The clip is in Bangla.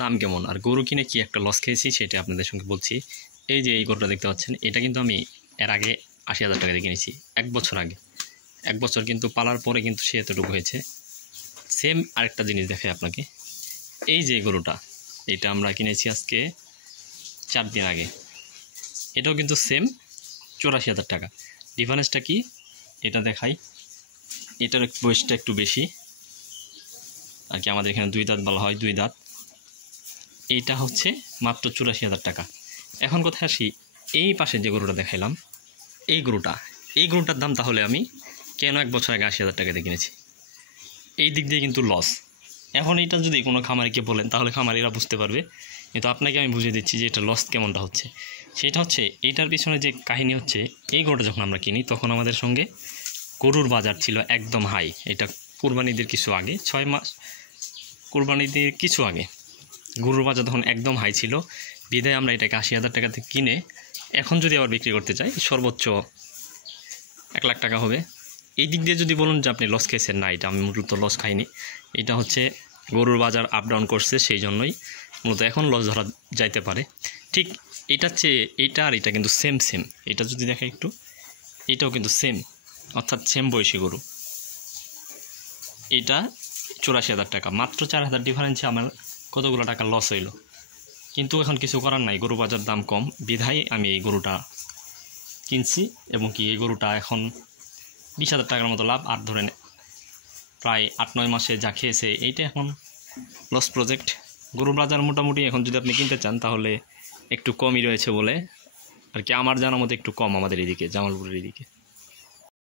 দাম কেমন আর গরু কিনে কি একটা লস খেয়েছি সেটা আপনাদের সঙ্গে বলছি। এই যে এই গরুটা দেখতে পাচ্ছেন, এটা কিন্তু আমি এর আগে ৮০,০০০ টাকা দিয়ে কিনেছি, ১ বছর আগে। ১ বছর কিন্তু পালার পরে কিন্তু সে এতটুকু হয়েছে। সেম আরেকটা জিনিস দেখাই আপনাকে, এই যে গরুটা, এটা আমরা কিনেছি আজকে ৪ দিন আগে, এটাও কিন্তু সেম ৮৪,০০০ টাকা। ডিফারেন্সটা কি এটা দেখাই, এটার বয়সটা একটু বেশি আর কি, আমাদের এখানে ২ দাঁত বলা হয়, ২ দাঁত। এইটা হচ্ছে মাত্র ৮৪,০০০ টাকা। এখন কোথায় আসি, এই পাশে যে গরুটা দেখাইলাম, এই গরুটার দাম তাহলে আমি কেন ১ বছর আগে ৮০,০০০ টাকা দিয়ে কিনেছি? এই দিক দিয়ে কিন্তু লস। এখন এটা যদি কোনো খামারিকে বলেন তাহলে খামারিরা বুঝতে পারবে, কিন্তু আপনাকে আমি বুঝিয়ে দিচ্ছি যে এটা লস কেমনটা হচ্ছে। সেটা হচ্ছে এইটার পিছনে যে কাহিনী হচ্ছে, এই গরুটা যখন আমরা কিনি তখন আমাদের সঙ্গে গরুর বাজার ছিল একদম হাই। এটা কুরবানিদের কিছু আগে, ৬ মাস কুরবানিদের কিছু আগে গরুর বাজার তখন একদম হাই ছিল, বিদায় আমরা এটাকে ৮০,০০০ টাকাতে কিনে এখন যদি আবার বিক্রি করতে চাই সর্বোচ্চ ১ লাখ টাকা হবে। এই দিক দিয়ে যদি বলুন যে আপনি লস খেয়েছেন, না, এটা আমি মূলত লস খাইনি। এটা হচ্ছে গরুর বাজার আপ ডাউন করছে, সেই জন্যই মূলত এখন লস ধরা যাইতে পারে। ঠিক এটার চেয়ে এইটা আর এটা কিন্তু সেম। এটা যদি দেখে একটু, এটাও কিন্তু সেম, অর্থাৎ সেম বয়সী গরু। এটা ৮৪,০০০ টাকা, মাত্র ৪,০০০ ডিফারেন্সে আমার কতগুলো টাকা লস হইল। কিন্তু এখন কিছু করার নাই, গরু বাজার দাম কম বিধায় আমি এই গরুটা কিনছি, এবং কি এই গরুটা এখন ২০,০০০ টাকার মতো লাভ। আর ধরেন প্রায় ৮-৯ মাসে যা খেয়েছে, এইটা এখন লস প্রজেক্ট। গরুর বাজার মোটামুটি এখন যদি আপনি কিনতে চান তাহলে একটু কমই রয়েছে বলে আর কি, আমার জানার মতো একটু কম আমাদের এদিকে, জামালপুরের এদিকে।